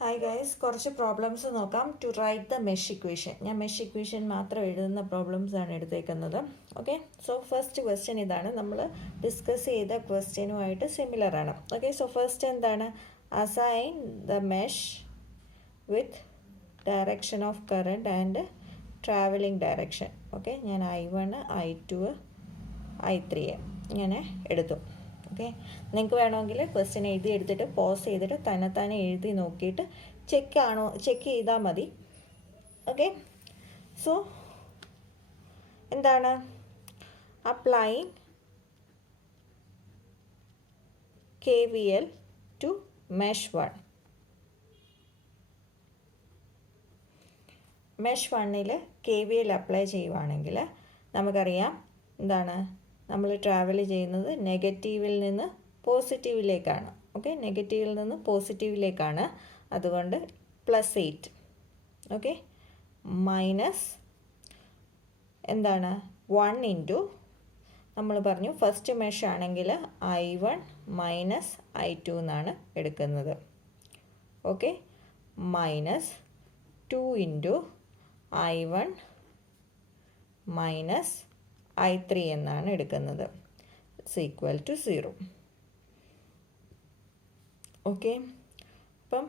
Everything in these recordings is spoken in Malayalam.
ഹായ് ഗൈസ്, കുറച്ച് പ്രോബ്ലംസ് നോക്കാം. To write the mesh equation. ഞാൻ മെഷ് ഇക്വേഷൻ മാത്രം എഴുതുന്ന പ്രോബ്ലംസ് ആണ് എടുത്തേക്കുന്നത്. ഓക്കെ, സോ ഫസ്റ്റ് ക്വസ്റ്റ്യൻ ഇതാണ്. നമ്മൾ ഡിസ്കസ് ചെയ്ത ക്വസ്റ്റ്യനുമായിട്ട് സിമിലർ ആണ്. ഓക്കെ, സോ ഫസ്റ്റ് എന്താണ്? Assign the mesh with direction of current and travelling direction. Okay, ഞാൻ I1, I2, I3 ഇങ്ങനെ എടുത്തു. ഓക്കെ, നിങ്ങൾക്ക് വേണമെങ്കിൽ ക്വസ്റ്റ്യൻ എഴുതി എടുത്തിട്ട് പോസ് ചെയ്തിട്ട് തന്നെ എഴുതി നോക്കിയിട്ട് ചെക്ക് ചെയ്താൽ മതി. ഓക്കെ, സോ എന്താണ്? Applying KVL to mesh 1. Mesh 1ൽ KVL അപ്ലൈ ചെയ്യുവാണെങ്കിൽ നമുക്കറിയാം എന്താണ്? നമ്മൾ ട്രാവൽ ചെയ്യുന്നത് നെഗറ്റീവിൽ നിന്ന് പോസിറ്റീവിലേക്കാണ്. ഓക്കെ, നെഗറ്റീവിൽ നിന്ന് പോസിറ്റീവിലേക്കാണ്. അതുകൊണ്ട് +8. ഓക്കെ, മൈനസ് എന്താണ്? 1 ഇൻറ്റു നമ്മൾ പറഞ്ഞു ഫസ്റ്റ് മെഷ് ആണെങ്കിൽ I1 മൈനസ് I2 എന്നാണ് എടുക്കുന്നത്. Okay, minus 2 into I1 minus I3 എന്നാണ് എടുക്കുന്നത്. It's equal to 0. ഓക്കെ, അപ്പം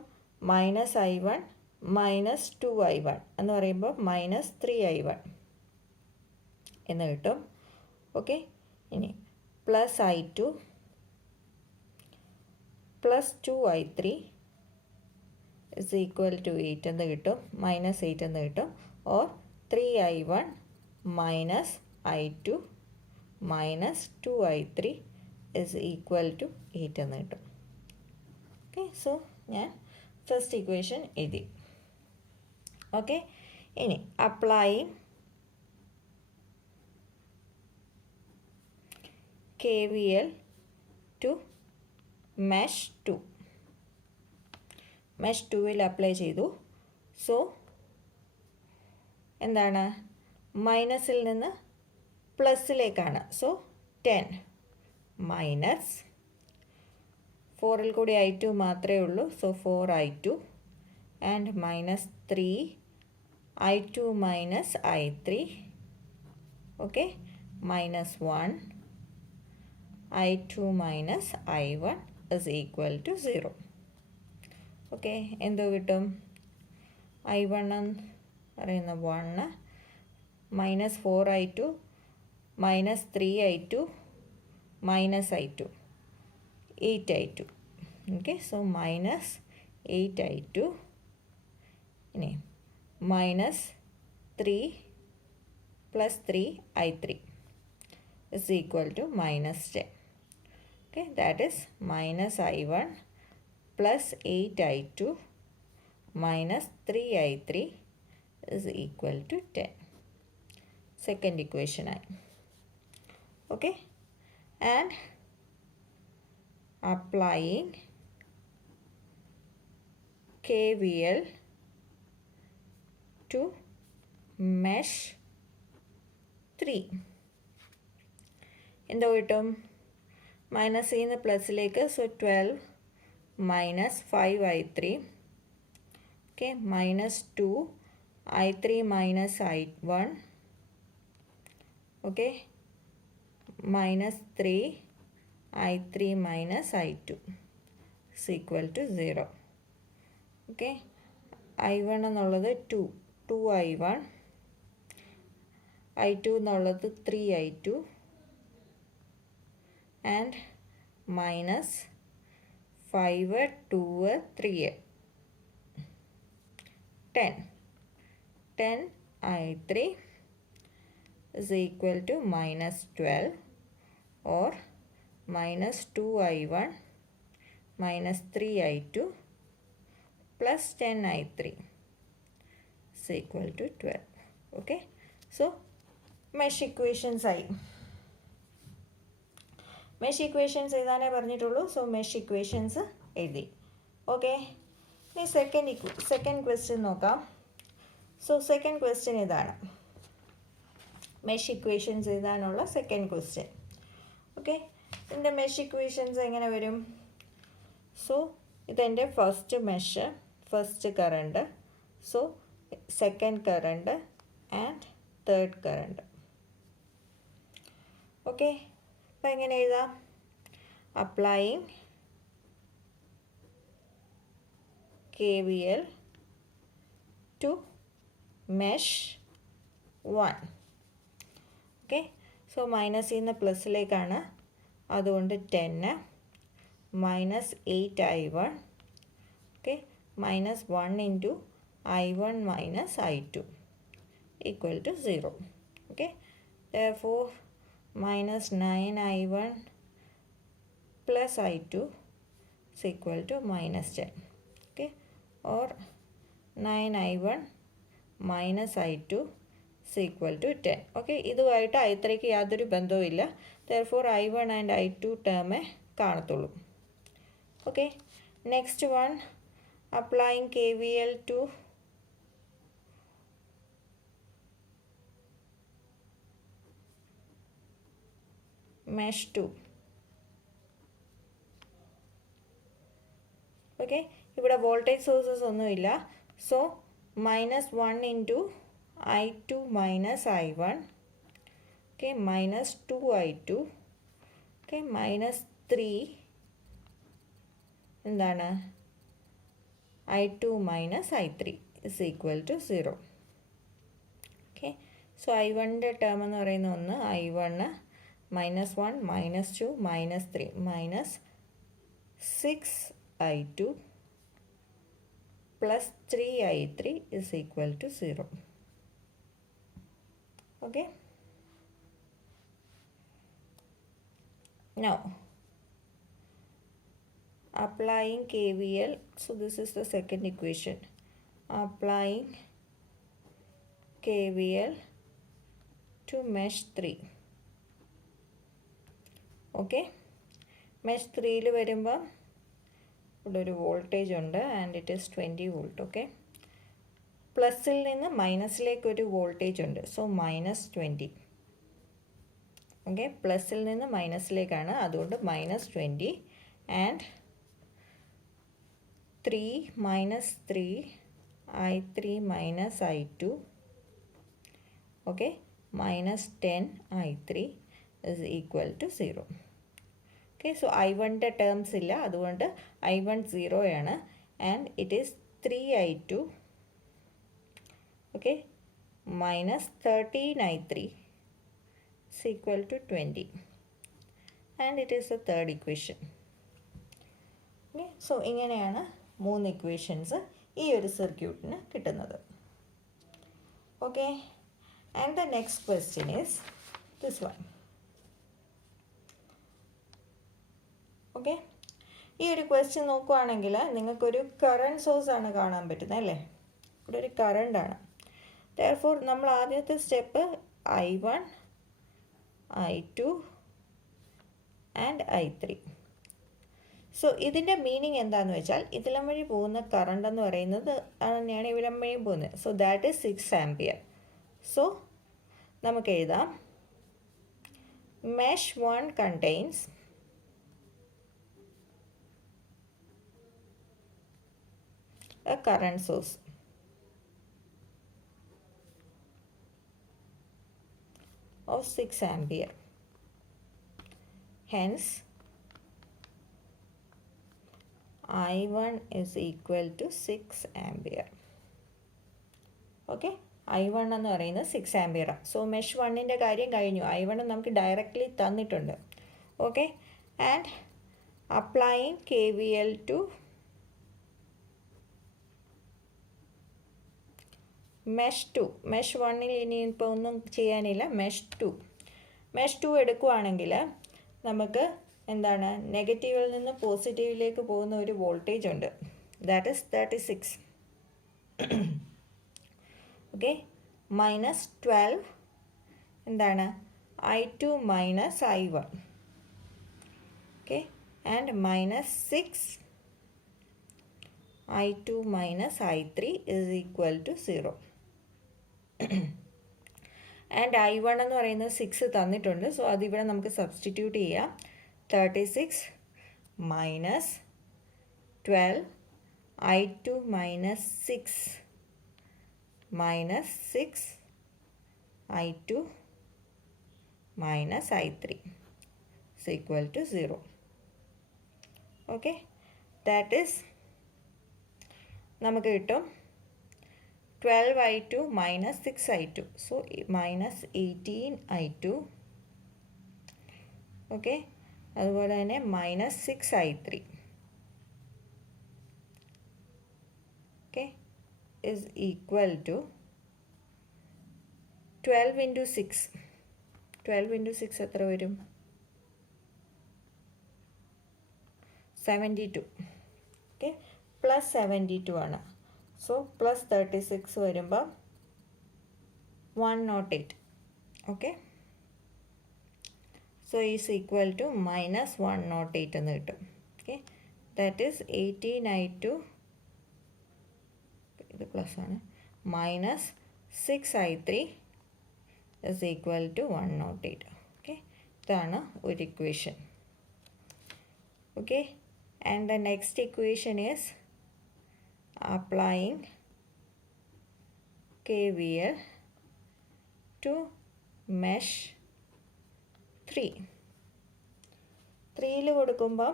മൈനസ് I1 മൈനസ് 2I1 എന്ന് പറയുമ്പോൾ മൈനസ് 3I1 എന്ന് കിട്ടും. ഓക്കെ, ഇനി plus I2 plus 2I3 is equal to 8 എന്ന് കിട്ടും. മൈനസ് 8 എന്ന് കിട്ടും. Or 3I1 minus I2 minus 2I3 is equal to 8 എന്ന് കിട്ടും. ഓക്കെ, സോ ഞാൻ ഫസ്റ്റ് ഇക്വേഷൻ എഴുതി. ഓക്കെ, ഇനി applying KVL to mesh 2. Mesh 2ൽ അപ്ലൈ ചെയ്തു. സോ എന്താണ്? മൈനസിൽ നിന്ന് പ്ലസ്സിലേക്കാണ്. സോ 10 മൈനസ് 4ൽ കൂടി I2 മാത്രമേ ഉള്ളൂ. So 4I2 and minus 3I2 minus I3. Okay, minus 1 I2 minus I1 is equal to 0. Okay, എന്തോ കിട്ടും? I1 എന്ന് പറയുന്ന 1 minus 4I2 minus 3I2 minus I2 8I2. Okay, so minus 8I2. ഇനി minus 3 plus 3I3 is equal to minus 10. Okay, that is minus I1 plus 8I2 minus 3I3 is equal to 10. Second ഇക്വേഷനായി. Okay, and applying KVL to mesh 3. എന്തോ കിട്ടും? മൈനസിൽ നിന്ന് പ്ലസ്സിലേക്ക്. So 12 minus 5I3. Okay, minus 2I3 minus I1. Okay, minus 3I3 minus I2 is equal to 0. Okay, I1 എന്നുള്ളത് 2I1, I2 എന്നുള്ളത് 3I2 and minus 5, 2, 3, 10I3 is equal to minus 12 or minus 2I1 minus 3I2 plus 10I3 is equal to 12. Okay, so mesh equations ആയി. മെഷ് ഇക്വേഷൻസ് എഴുതാനേ പറഞ്ഞിട്ടുള്ളൂ. സോ മെഷ് ഇക്വേഷൻസ് എഴുതി. ഓക്കെ, ഇനി സെക്കൻഡ് ക്വസ്റ്റ്യൻ നോക്കാം. സോ സെക്കൻഡ് ക്വസ്റ്റ്യൻ ഇതാണ്. മെഷ് ഇക്വേഷൻസ് എഴുതാനുള്ള സെക്കൻഡ് ക്വസ്റ്റ്യൻ. ഓക്കെ, ഇതിൻ്റെ മെഷ് ഇക്വേഷൻസ് എങ്ങനെ വരും? സോ ഇതെൻ്റെ first mesh. first current, so second current and third current. Okay, അപ്പോൾ എങ്ങനെ എഴുതാം? Applying KVL to mesh 1. Okay, so മൈനസിൽ നിന്ന് പ്ലസ്സിലേക്കാണ്, അതുകൊണ്ട് 10 minus 8i1, okay, minus 1 into i1 minus i2 equal to 0. Okay, therefore minus 9i1 plus i2 is equal to minus 10. Okay, or 9i1 minus i2 is equal to 10. Okay, ഇതുമായിട്ട് i3ക്ക് യാതൊരു ബന്ധവുമില്ല. Therefore i1 and i2 ടേമേ കാണത്തുള്ളൂ. Okay, next one, applying KVL to mesh 2. Okay, ഇവിടെ വോൾട്ടേജ് സോഴ്സസ് ഒന്നുമില്ല, so minus 1 into i2 minus i1, okay, minus 2i2, okay, minus 3 എന്താണ് i2 minus i3 is equal to 0. Okay, so i1ൻ്റെ term എന്ന് പറയുന്ന ഒന്ന് i1 minus 1 minus 2 minus 3 minus 6i2 plus 3i3 is equal to 0. Okay, now applying KVL, so this is the second equation, applying KVL to mesh 3. Okay, mesh 3ൽ വരുമ്പോൾ ഇവിടെ ഒരു വോൾട്ടേജ് ഉണ്ട് and it is 20 volt. Okay, പ്ലസ്സിൽ നിന്ന് മൈനസിലേക്ക് ഒരു വോൾട്ടേജ് ഉണ്ട്, സോ minus 20. ഓക്കെ, പ്ലസ്സിൽ നിന്ന് മൈനസിലേക്കാണ്, അതുകൊണ്ട് minus 20 and 3 minus 3 i3 minus i2, okay, minus 10 i3 is equal to 0. Okay, so i1ൻ്റെ terms ഇല്ല, അതുകൊണ്ട് i1 0 ആണ് and it is 3i2, okay, minus 13i3 is equal to 20 and it is the third equation. Okay, so ഇങ്ങനെയാണ് 3 ഇക്വേഷൻസ് ഈ ഒരു സർക്യൂട്ടിന് കിട്ടുന്നത്. Okay, and the next question is this one. Okay, ഈ ഒരു ക്വസ്റ്റ്യൻ നോക്കുവാണെങ്കിൽ നിങ്ങൾക്കൊരു കറണ്ട് സോഴ്സാണ് കാണാൻ പറ്റുന്നത് അല്ലേ, ഇവിടെ ഒരു കറണ്ടാണ്. ദെയർഫോർ നമ്മൾ ആദ്യത്തെ step i1 i2 and i3. So ഇതിൻ്റെ മീനിങ് എന്താണെന്ന് വെച്ചാൽ ഇതിലം വഴി പോകുന്ന കറണ്ട് എന്ന് പറയുന്നത് തന്നെയാണ് ഇവിടം വഴിയും പോകുന്നത്. So that is 6 ampere. So നമുക്ക് എഴുതാം mesh 1 contains A current source of 6 ampere. Hence, I1 is equal to 6 ampere. Okay, I1 എന്ന് പറയുന്നത് 6 ആംപിയർ. സോ മെഷ് 1ൻ്റെ കാര്യം കഴിഞ്ഞു. I1 നമുക്ക് ഡയറക്റ്റ്ലി തന്നിട്ടുണ്ട്. Okay, and applying KVL to mesh 2. Mesh 1ൽ ഇനിയിപ്പോൾ ഒന്നും ചെയ്യാനില്ല. മെഷ് 2 എടുക്കുവാണെങ്കിൽ നമുക്ക് എന്താണ്, നെഗറ്റീവിൽ നിന്ന് പോസിറ്റീവിലേക്ക് പോകുന്ന ഒരു വോൾട്ടേജ് ഉണ്ട്, ദാറ്റ് ഈസ് 36. ഓക്കെ, minus 12 എന്താണ് i2 minus i1. Okay, and minus 6 i2 minus i3 is equal to 0. And i1 എന്ന് പറയുന്നത് 6 തന്നിട്ടുണ്ട്. സോ അതിവിടെ നമുക്ക് സബ്സ്റ്റിറ്റ്യൂട്ട് ചെയ്യാം. 36 minus 12 I2 minus 6 minus 6 I2 minus I3 is equal to 0. Okay, that is നമുക്ക് കിട്ടും 12 I2 minus 6 I2. So minus 18 I2. Okay, അതുപോലെ തന്നെ minus 6 I3. Okay, is equal to 12 into 6. 12 into 6 എത്ര വരും? 72. ഓക്കെ, പ്ലസ് 72 ആണ്. സോ പ്ലസ് 36 വരുമ്പോൾ 108. Okay, so is equal to minus 108 എന്ന് കിട്ടും. ഓക്കെ, ദാറ്റ് ഈസ് 18 I2, ഇത് പ്ലസ് ആണ്, minus 6 I3 is equal to 108. Okay, ഇതാണ് ഒരു equation. Okay, and the next equation is applying KVL to mesh 3. 3ൽ കൊടുക്കുമ്പോൾ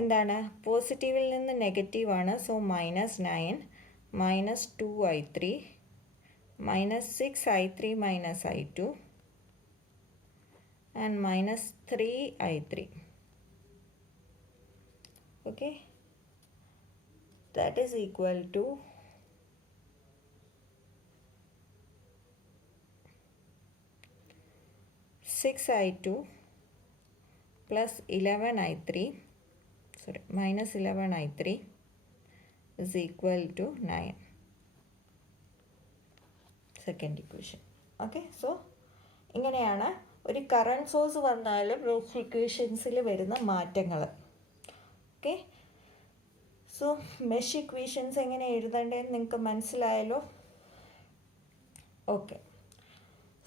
എന്താണ്, പോസിറ്റീവിൽ നിന്ന് നെഗറ്റീവാണ്. So minus 9 minus 2 I3 minus 6 I3 minus I2 and minus 3 I3. Okay, that is equal to 6 I2 plus 11 I3, sorry, minus 11 I3 is equal to 9. Second equation. Okay, so ഇങ്ങനെയാണ് ഒരു കറണ്ട് സോഴ്സ് വന്നാലും മെഷ് ഇക്വേഷൻസിൽ വരുന്ന മാറ്റങ്ങൾ. ഓക്കെ, സോ മെഷ് ഇക്വേഷൻസ് എങ്ങനെ എഴുതേണ്ടതെന്ന് നിങ്ങൾക്ക് മനസ്സിലായല്ലോ. ഓക്കെ,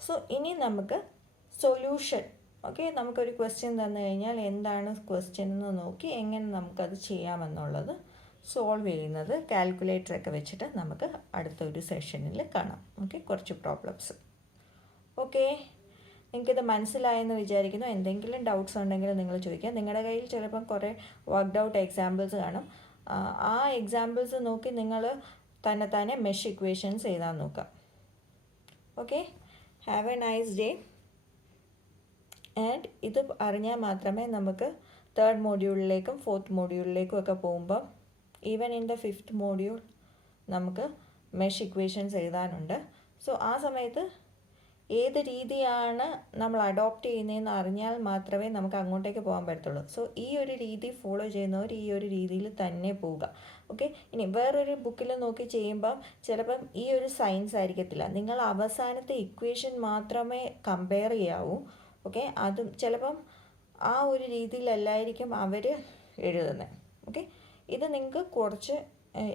സോ ഇനി നമുക്ക് സൊല്യൂഷൻ. ഓക്കെ, നമുക്കൊരു ക്വസ്റ്റ്യൻ തന്നു കഴിഞ്ഞാൽ എന്താണ് ക്വസ്റ്റ്യൻ എന്ന് നോക്കി എങ്ങനെ നമുക്കത് ചെയ്യാമെന്നുള്ളത് സോൾവ് ചെയ്യുന്നത് കാൽക്കുലേറ്ററൊക്കെ വെച്ചിട്ട് നമുക്ക് അടുത്തൊരു സെഷനിൽ കാണാം. ഓക്കെ, കുറച്ച് പ്രോബ്ലംസ്. ഓക്കെ, നിങ്ങൾക്കിത് മനസ്സിലായെന്ന് വിചാരിക്കുന്നു. എന്തെങ്കിലും ഡൗട്ട്സ് ഉണ്ടെങ്കിൽ നിങ്ങൾ ചോദിക്കുക. നിങ്ങളുടെ കയ്യിൽ ചിലപ്പം കുറേ വർക്ക്ഡ് ഔട്ട് എക്സാമ്പിൾസ് കാണും. ആ എക്സാമ്പിൾസ് നോക്കി നിങ്ങൾ തന്നെ മെഷ് ഇക്വേഷൻസ് എഴുതാൻ നോക്കാം. Okay, have A nice day. And ഇത് അറിഞ്ഞാൽ മാത്രമേ നമുക്ക് തേർഡ് മോഡ്യൂളിലേക്കും ഫോർത്ത് മോഡ്യൂളിലേക്കും ഒക്കെ പോകുമ്പം even in the fifth module നമുക്ക് മെഷ് ഇക്വേഷൻസ് എഴുതാനുണ്ട്. സോ ആ സമയത്ത് ഏത് രീതിയാണ് നമ്മൾ അഡോപ്റ്റ് ചെയ്യുന്നതെന്ന് അറിഞ്ഞാൽ മാത്രമേ നമുക്ക് അങ്ങോട്ടേക്ക് പോകാൻ പറ്റത്തുള്ളൂ. സോ ഈ ഒരു രീതി ഫോളോ ചെയ്യുന്നവർ ഈ ഒരു രീതിയിൽ തന്നെ പോവുക. ഓക്കെ, ഇനി വേറൊരു ബുക്കിൽ നോക്കി ചെയ്യുമ്പം ചിലപ്പം ഈ ഒരു സയൻസ് ആയിരിക്കത്തില്ല. നിങ്ങൾ അവസാനത്തെ ഇക്വേഷൻ മാത്രമേ കമ്പയർ ചെയ്യാവൂ. ഓക്കെ, അതും ചിലപ്പം ആ ഒരു രീതിയിലല്ലായിരിക്കും അവർ എഴുതുന്നത്. ഓക്കെ, ഇത് നിങ്ങൾക്ക് കുറച്ച്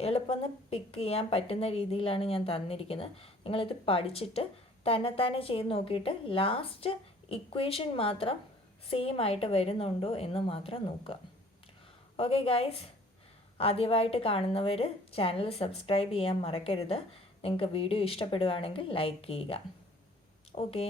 എളുപ്പം പിക്ക് ചെയ്യാൻ പറ്റുന്ന രീതിയിലാണ് ഞാൻ തന്നിരിക്കുന്നത്. നിങ്ങളിത് പഠിച്ചിട്ട് തന്നെ ചെയ്ത് നോക്കിയിട്ട് ലാസ്റ്റ് ഇക്വേഷൻ മാത്രം സെയിം ആയിട്ട് വരുന്നുണ്ടോ എന്ന് മാത്രം നോക്കുക. ഓക്കെ ഗൈസ്, ആദ്യമായിട്ട് കാണുന്നവർ ചാനൽ സബ്സ്ക്രൈബ് ചെയ്യാൻ മറക്കരുത്. നിങ്ങൾക്ക് വീഡിയോ ഇഷ്ടപ്പെടുകയാണെങ്കിൽ ലൈക്ക് ചെയ്യുക. ഓക്കെ.